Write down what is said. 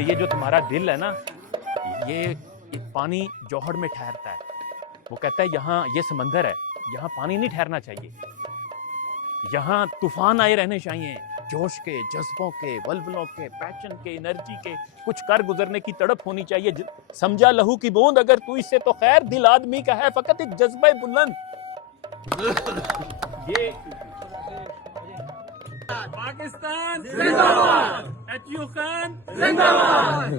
कि ये जो तुम्हारा दिल है ना, ये पानी जौहर में ठहरता है। वो कहता है यहाँ ये समंदर है, यहाँ पानी नहीं ठहरना चाहिए, यहाँ तूफान आए रहने चाहिए, जोश के, जज्बों के, वल्वलों के, पैशन के, एनर्जी के, कुछ कर गुजरने की तड़प होनी चाहिए। समझा लहू की बूंद अगर तू इससे तो खैर, दिल आदमी का है फकत एक जज्बा बुलंद। ये पाकिस्तान जिंदाबाद, एचयू खान जिंदाबाद।